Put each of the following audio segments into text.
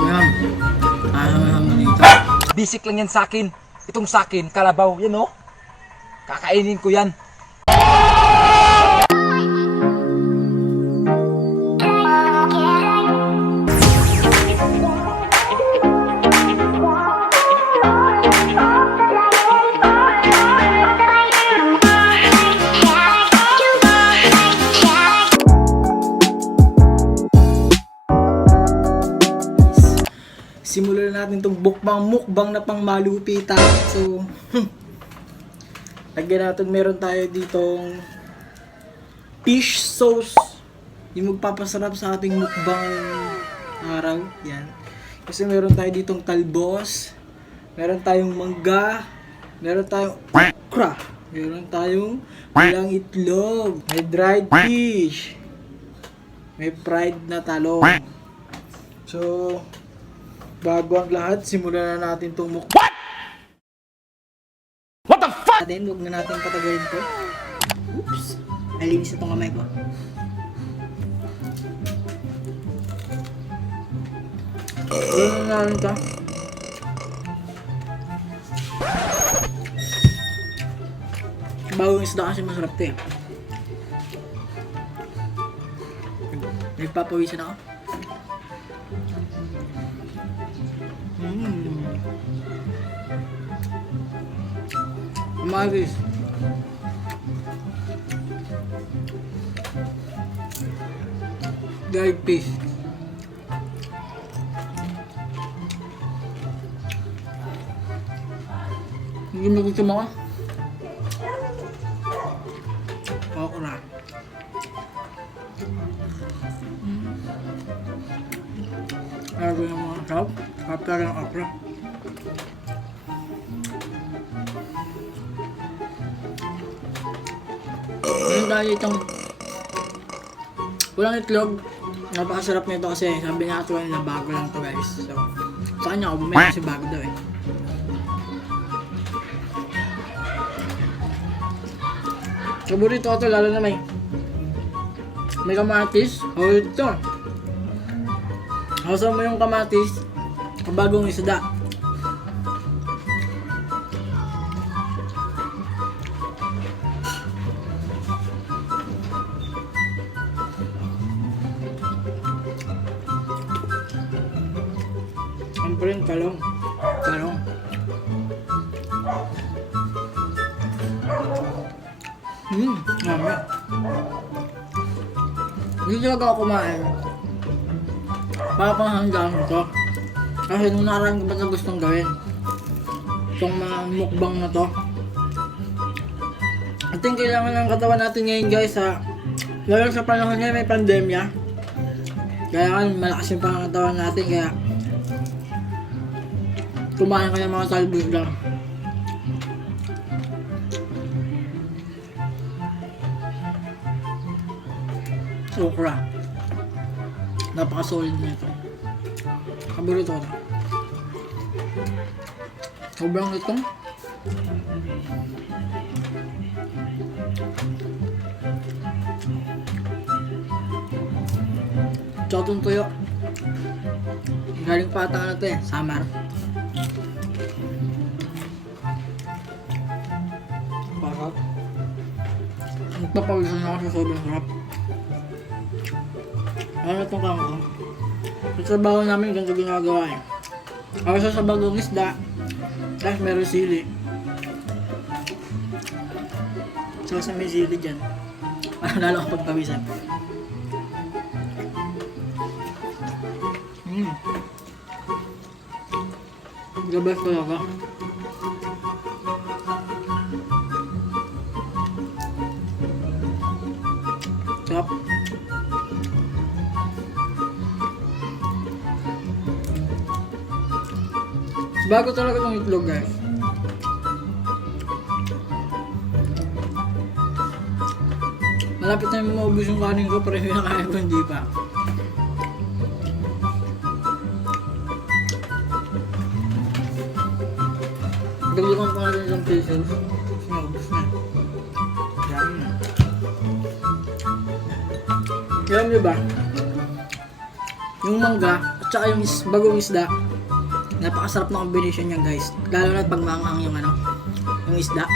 Yum. Ano mo dito? Basic lang yan sa akin. Itong sa akin, kalabaw. Yan o. Kakainin ko yan. Simulan natin itong mukbang na pang malupitan. So, lagyan natin, meron tayo ditong fish sauce. Yung magpapasarap sa ating mukbang araw. Yan. Kasi meron tayo ditong talbos. Meron tayong mangga. Meron tayong okra. Meron tayong walang itlog. May dried fish. May fried na talong. So, bago ang lahat, simulan na natin itong mukbang. What the fuck? Huwag na natin patagalin to. Oops. Nalinis itong kamay ko. Ganoon na natin ito. Bagong isda kasi masarap ito eh. Nagpapawisan ako. Umalis. Dried fish. Hindi magutom ako. Okra. Lagi ng mga sarap. Kapta ng okra. Ngayon tayo itong walang itlog. Napakasarap nito kasi sabi niya ito na bago lang to guys. So, sa kanya ako bumili kasi bago daw eh. Paborito ko ito lalo na may kamatis. Oh, ito. Hausaw mo yung kamatis ang bagong isda. Siyempre yung talong. Mami. Hindi talaga ako kumain. Para pang hanggang ito. Kasi nung nakaraan ko ba na gustong gawin itong mga mukbang na to. I think kailangan ng katawan natin ngayon guys lalo sa panahon ngayon may pandemya. Kailangan malakas yung pangatawan natin kaya kumain ka ng mga talbos lang. Okra. Napaka-solid na ito. Paborito ko na. Sobrang itong. Tsaka itong tuyo. Galing pa ata na ito eh. Samar. Bakit? Nagpapawisan ako sa sobrang sarap. Ano itong kangkong? Sa trabaho namin ganito ginagawa eh. Ako sa bagong isda, tapos meron sili. So sa may sili dyan, lalo ako pagpawisan. The best talaga. Sarap. Bago talaga itong itlog guys. Malapit na yung maubos yung kanin ko pero yung nakain ko hindi pa. Dagdagan pa natin isang pesos. Sinabos na. Yan. Alam nyo ba? Yung mangga at tsaka yung bagong isda. Napakasarap na combination niya guys. Lalo na pag maanghang yung ano, yung isda.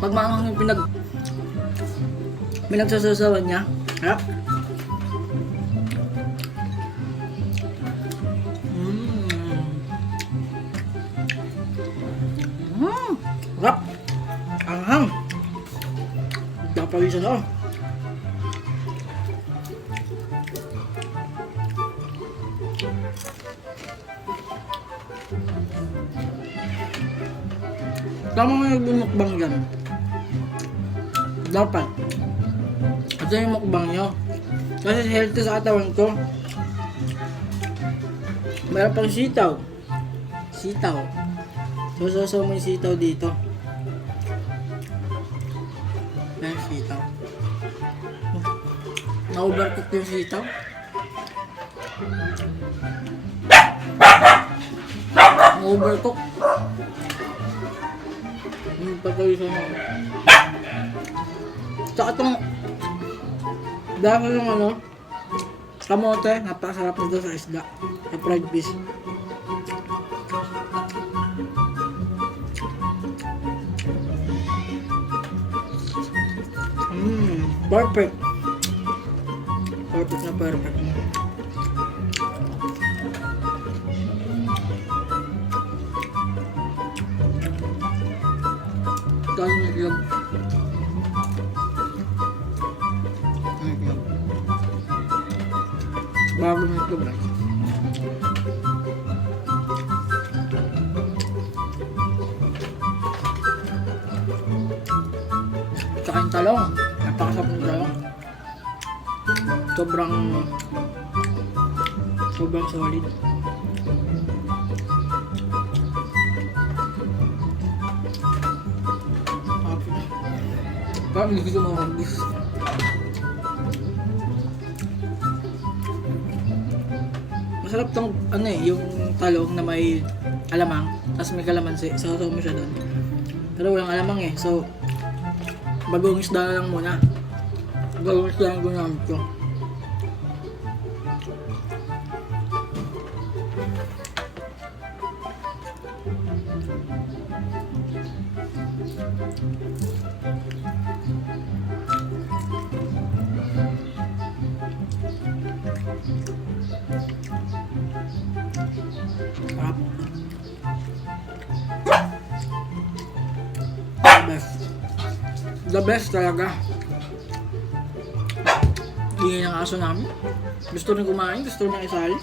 Pag maanghang yung pinagsasasawan niya. Harap. Harap. Anghang. Napawisan ako. Tama nga nagbumukbang dyan. Dapat. Ito yung mukbang nyo. Kasi healthy sa katawan ko. Meron pang sitaw. Sitaw. So mo yung sitaw dito. Meron sitaw. Na-overcook yung sitaw. Na-overcook. Pagkawisan mo. Tsaka itong dahil yung ano, kamote, napakasarap nito sa isda. Sa fried fish. Perfect. Perfect na perfect. Kaya yung itlog. Bago ng itlog guys. Tsaka yung talong. Napakasarap ng talong. Sobrang solid. Parang hindi ko makakabis. Masarap tong ano eh, yung talong na may alamang, tapos may kalamansi, sasaw mo siya doon. Pero walang alamang eh, so bagong isda na lang muna. Bagong isda lang ginamit ko. Sarap. The best talaga. Hindi ng aso namin. Gusto rin kumain, gusto rin isali.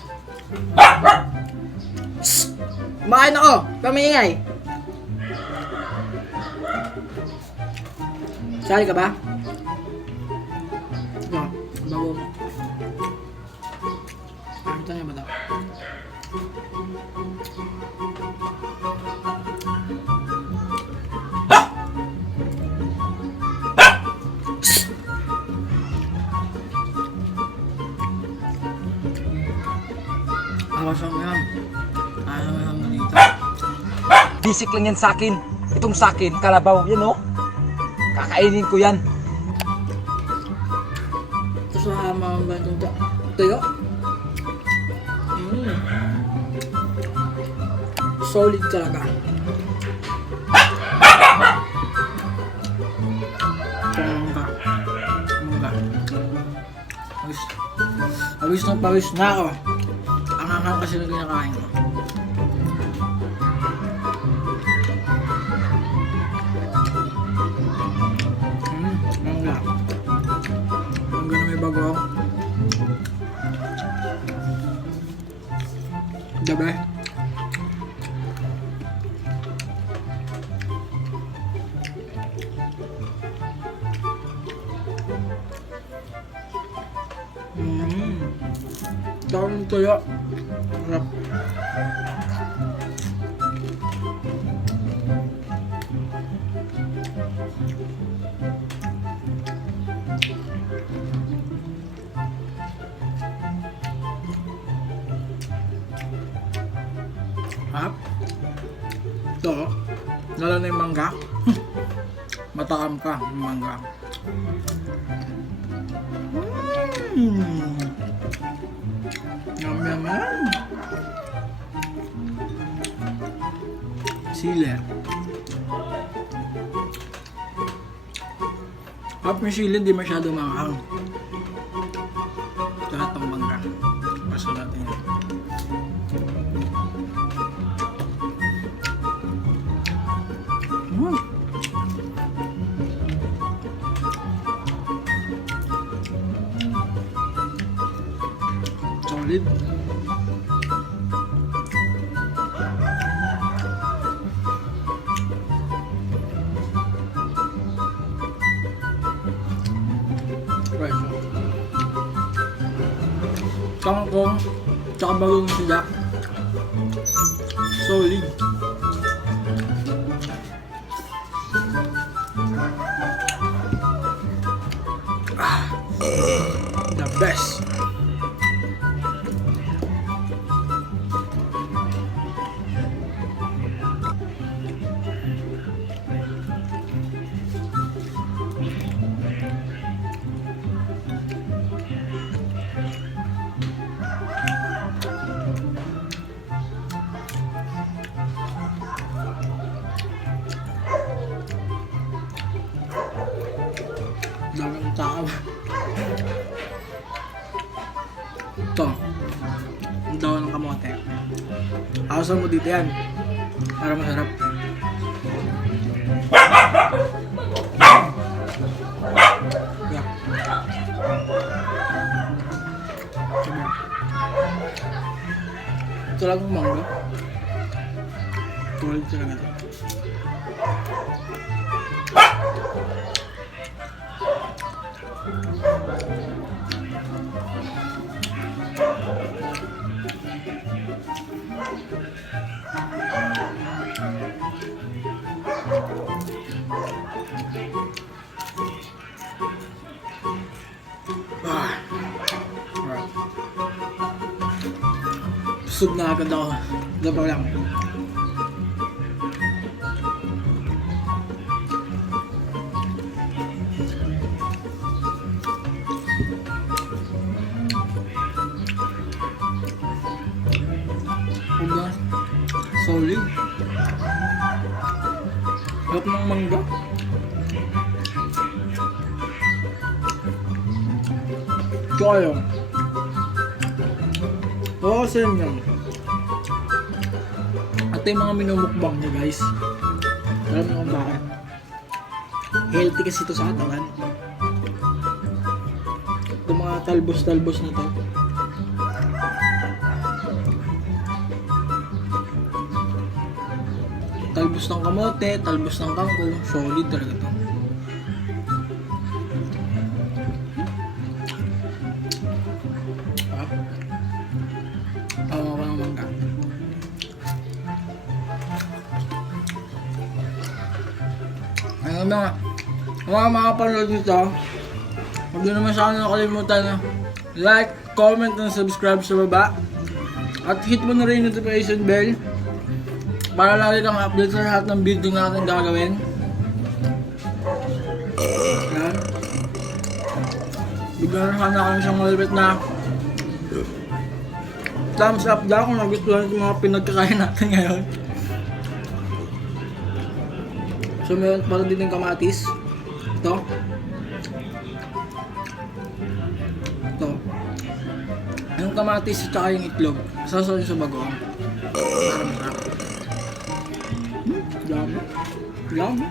Kumain ako! Pamingay! Sali ka ba? Ito, bago mo. Ito niya ba daw? Awasang yan. Awasang yan mo dito. Bisik lang yan sa akin. Itong sa akin, kalabaw. Yan oh. Kakainin ko yan. Ito sa hama ba ito? Tuyo? Solid talaga. Mungga. Pawis na ako. Ang hanghang kasi na kinakain ko. Mungga. Mungga na may bago. Gabi. Dami tuyo. Sarap. Sarap. Ito, lalo na yung mangga. Matakam ka yung mangga. Yum, yum, yum. Sili. Pap yung sili, di masyado maanghang. Lahat ng mangga. Basta natin yun. Solid. Right. Kangkong, tsaka bagong sila. Solid. The best. Daming tao. Ito. Ang daw ng kamote. Awasan mo dito yan. Para masarap. Yeah. Ito lang yung mangga. Tulad talaga ito. Busog na agad ako. Dabaw lang. Uga. Solid. Harap ng mangga. Tsaka yun. Oo, same yan. Ito yung mga minumukbang niya, guys. Alam mo kung bakit? Healthy kasi ito sa katawan. Ito mga talbos-talbos na to. Talbos ng kamote, talbos ng kangkong. Solid talaga ito. Tawa ko ng mangga. Ayun na. Mga makapanood nito, huwag nyo naman sana nakalimutan na like, comment, and subscribe sa baba. At hit mo na rin yung notification bell para lagi kang update sa lahat ng video natin gagawin. Yan. Bigyan na sana kami siyang malibit na thumbs up daw kung nagustuhan yung mga pinagkakain natin ngayon. So meron pa din yung kamatis. Ito. Ito. Yung kamatis at saka yung itlog. Sasaw yung sa bagoong. Dami. Dami.